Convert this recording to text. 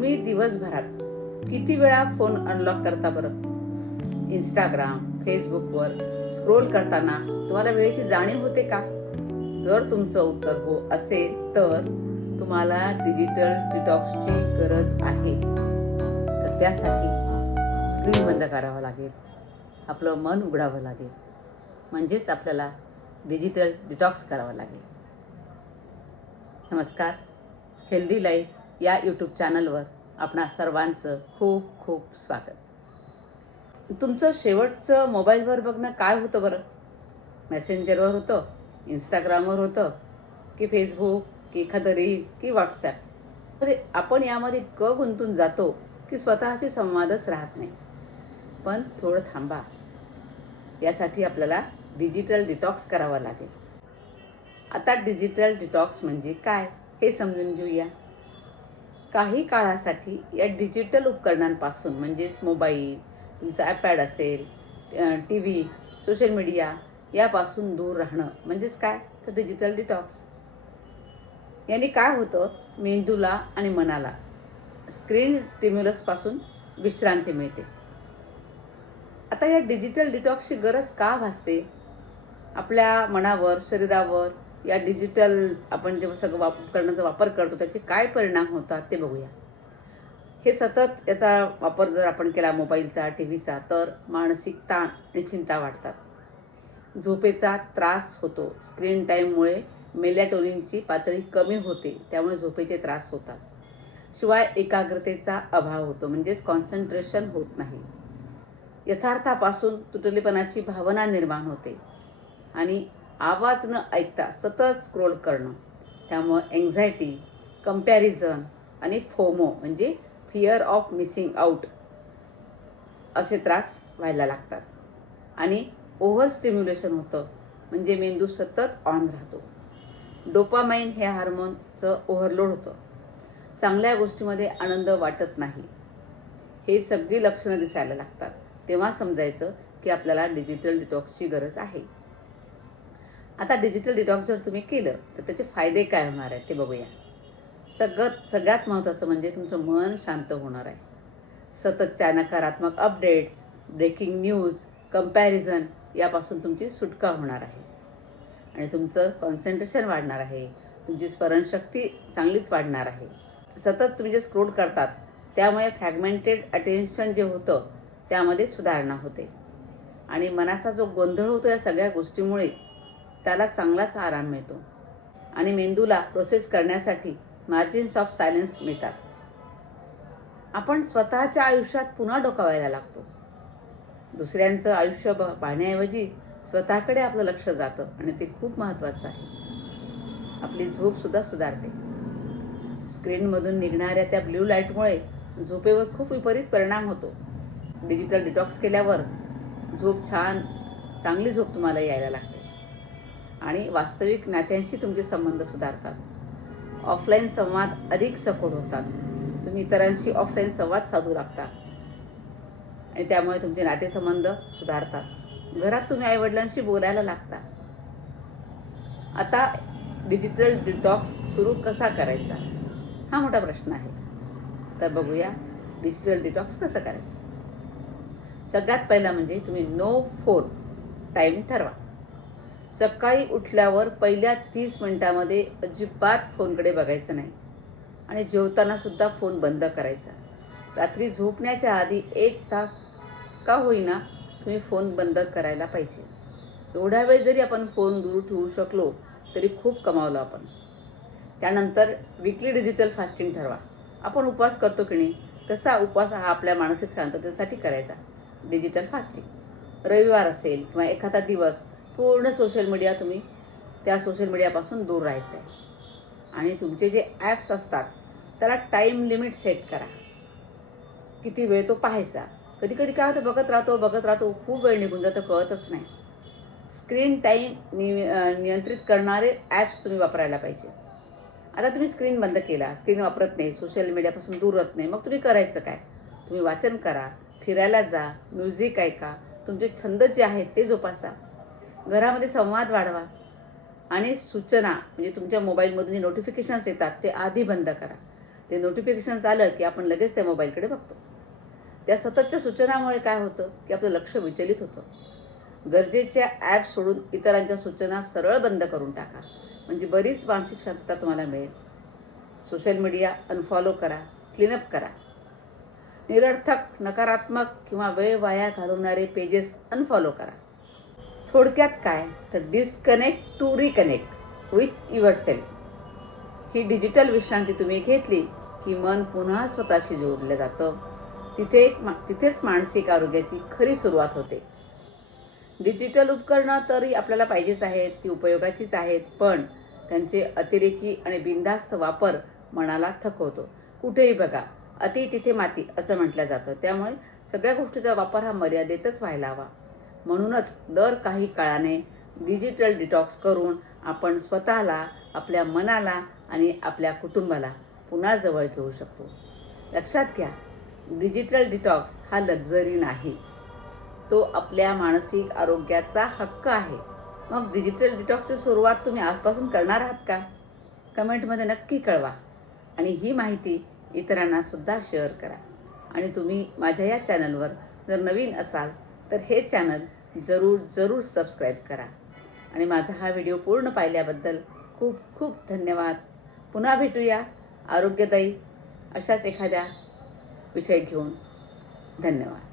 तुम्ही दिवसभरात किती वेळा फोन अनलॉक करता बरं? इंस्टाग्राम फेसबुकवर स्क्रोल करताना तुम्हाला वेळेची जाणीव होते का? जर तुमचं उत्तर हो असेल तर तुम्हाला डिजिटल डिटॉक्सची गरज आहे. तर त्यासाठी स्क्रीन बंद करावं लागेल. आपलं मन उघडावं लागेल. म्हणजेच आपल्याला डिजिटल डिटॉक्स करावं लागेल. नमस्कार. हेल्दी लाईफ या यूट्यूब चॅनलवर आपणा सर्वांचं खूप खूप स्वागत. तुमचं शेवटचं मोबाईलवर बघणं काय होतं बरं? मेसेंजरवर होतं इंस्टाग्रामवर होतं की फेसबुक की एखादं रील की व्हॉट्सॲप मध्ये म्हणजे आपण यामध्ये इतकं गुंतून जातो की स्वतःशी संवादच राहत नाही. पण थोडं थांबा. यासाठी आपल्याला डिजिटल डिटॉक्स करावा लागेल. आता डिजिटल डिटॉक्स म्हणजे काय? हे समजून घेऊया. काही काळासाठी या डिजिटल उपकरणांपासून म्हणजेच मोबाईल तुमचा आयपॅड असेल टी व्ही सोशल मीडिया यापासून दूर राहणं म्हणजेच काय? तर डिजिटल डिटॉक्स याने काय होतं? मेंदूला आणि मनाला स्क्रीन स्टिम्युलसपासून विश्रांती मिळते. आता या डिजिटल डिटॉक्सची गरज का भासते? आपल्या मनावर शरीरावर या डिजिटल आपण जेव्हा सगळं वाप करण्याचा वापर करतो त्याचे काय परिणाम होतात ते बघूया. हे सतत याचा वापर जर आपण केला मोबाईलचा टी व्हीचा तर मानसिक ताण आणि चिंता वाढतात. झोपेचा त्रास होतो. स्क्रीन टाईममुळे मेलॅटोनिनची पातळी कमी होते त्यामुळे झोपेचे त्रास होतात. शिवाय एकाग्रतेचा अभाव होतो म्हणजेच कॉन्सन्ट्रेशन होत नाही. यथार्थापासून तुटलेपणाची भावना निर्माण होते. आणि आवाज न ऐकता सतत स्क्रोल करणं. त्यामुळं एन्झायटी कंपॅरिझन आणि फोमो म्हणजे फिअर ऑफ मिसिंग आऊट असे त्रास व्हायला लागतात. आणि ओव्हर स्टिम्युलेशन होतं म्हणजे मेंदू सतत ऑन राहतो. डोपामाइन हे हार्मोनचं ओव्हरलोड होतं. चांगल्या गोष्टीमध्ये आनंद वाटत नाही. हे सगळी लक्षणं दिसायला लागतात. तेव्हा समजायचं की आपल्याला डिजिटल डिटॉक्सची गरज आहे. आता डिजिटल डिटॉक्स जर तुम्ही केलं तर त्याचे फायदे काय होणार आहेत ते बघूया. सगळ्यात सगळ्यात महत्त्वाचं म्हणजे तुमचं मन शांत होणार आहे. सततच्या नकारात्मक अपडेट्स ब्रेकिंग न्यूज कंपॅरिझन यापासून तुमची सुटका होणार आहे. आणि तुमचं कॉन्सन्ट्रेशन वाढणार आहे. तुमची स्मरणशक्ती चांगलीच वाढणार आहे. सतत तुम्ही जे स्क्रोल करतात त्यामुळे फ्रॅगमेंटेड अटेन्शन जे होतं त्यामध्ये सुधारणा होते. आणि मनाचा जो गोंधळ होतो या सगळ्या गोष्टीमुळे त्याला चांगलाच आराम मिळतो. आणि मेंदूला प्रोसेस करण्यासाठी मार्जिन्स ऑफ सायलेन्स मिळतात. आपण स्वतःच्या आयुष्यात पुन्हा डोकावायला लागतो. दुसऱ्यांचं आयुष्य ब पाहण्याऐवजी स्वतःकडे आपलं लक्ष जातं आणि ते खूप महत्त्वाचं आहे. आपली झोपसुद्धा सुधारते. स्क्रीनमधून निघणाऱ्या त्या ब्ल्यू लाईटमुळे झोपेवर खूप विपरीत परिणाम होतो. डिजिटल डिटॉक्स केल्यावर झोप छान चांगली झोप तुम्हाला यायला लागते. आणि वास्तविक नात्यांशी तुमचे संबंध सुधारतात. ऑफलाईन संवाद अधिक सखोल होतात. तुम्ही इतरांशी ऑफलाईन संवाद साधू लागता आणि त्यामुळे तुमचे नातेसंबंध सुधारतात. घरात तुम्ही आईवडिलांशी बोलायला लागता आता डिजिटल डिटॉक्स सुरू कसा करायचा? हा मोठा प्रश्न आहे. तर बघूया डिजिटल डिटॉक्स कसं करायचं? सगळ्यात पहिला म्हणजे तुम्ही नो फोन टाईम ठरवा. सकाळी उठल्यावर पहिल्या तीस मिनटामध्ये अजिबात फोनकडे बघायचं नाही. आणि जेवतानासुद्धा फोन बंद करायचा. रात्री झोपण्याच्या आधी एक तास का होईना तुम्ही फोन बंद करायला पाहिजे. एवढ्या वेळ जरी आपण फोन दूर ठेवू शकलो तरी खूप कमावलो आपण. त्यानंतर विकली डिजिटल फास्टिंग ठरवा. आपण उपवास करतो की नाही? तसा उपवास हा आपल्या मानसिक शांततेसाठी करायचा. डिजिटल फास्टिंग रविवार असेल किंवा एखादा दिवस पूर्ण सोशल मीडिया तुम्ही त्या सोशल मीडियापासून दूर राहायचं आहे आणि तुमचे जे ॲप्स असतात त्याला टाईम लिमिट सेट करा. किती वेळ तो पाहायचा. कधी कधी काय होतं बघत राहतो बघत राहतो खूप वेळ निघून जातो कळतच नाही. स्क्रीन टाईम नि नियंत्रित करणारे ॲप्स तुम्ही वापरायला पाहिजे. आता तुम्ही स्क्रीन बंद केला स्क्रीन वापरत नाही सोशल मीडियापासून दूर राहत नाही मग तुम्ही करायचं काय? तुम्ही वाचन करा फिरायला जा म्युझिक ऐका तुमचे छंद जे आहेत ते जोपासा. घरामध्ये संवाद वाढवा आणि सूचना म्हणजे तुमच्या मोबाईलमधून जे नोटिफिकेशन्स येतात ते आधी बंद करा. ते नोटिफिकेशन्स आलं की आपण लगेच त्या मोबाईलकडे बघतो. त्या सततच्या सूचनामुळे काय होतं? की आपलं लक्ष विचलित होतं. गरजेच्या ॲप सोडून इतरांच्या सूचना सरळ बंद करून टाका. म्हणजे बरीच मानसिक शांतता तुम्हाला मिळेल. सोशल मीडिया अनफॉलो करा क्लीनअप करा. निरर्थक नकारात्मक किंवा वेळ वाया घालवणारे पेजेस अनफॉलो करा. थोडक्यात काय? तर disconnect to reconnect with yourself he digital विश्रांती तुम्ही घेतली की मन पुन्हा स्वतःशी जोडलं जातं. तिथे एक मा तिथेच मानसिक आरोग्याची खरी सुरुवात होते. डिजिटल उपकरणं तरी आपल्याला पाहिजेच आहेत ती उपयोगाचीच आहेत पण त्यांचे अतिरेकी आणि बिनधास्त वापर मनाला थकवतो. कुठेही बघा अति तिथे माती असं म्हटलं जातं. त्यामुळे सगळ्या गोष्टीचा वापर हा मर्यादेतच व्हायला हवा. म्हणूनच दर काही काळाने डिजिटल डिटॉक्स करून आपण स्वतःला आपल्या मनाला आणि आपल्या कुटुंबाला पुन्हा जवळ घेऊ शकतो. लक्षात घ्या डिजिटल डिटॉक्स हा लक्झरी नाही. तो आपल्या मानसिक आरोग्याचा हक्क आहे. मग डिजिटल डिटॉक्सची सुरुवात तुम्ही आजपासून करणार आहात का? कमेंटमध्ये नक्की कळवा आणि ही माहिती इतरांनासुद्धा शेअर करा. आणि तुम्ही माझ्या या चॅनलवर जर नवीन असाल तर हे चॅनल जरूर जरूर सबस्क्राईब करा. आणि माझा हा व्हिडिओ पूर्ण पाहिल्याबद्दल खूप खूप धन्यवाद. पुन्हा भेटूया आरोग्यदायी अशाच एखाद्या विषय घेऊन. धन्यवाद.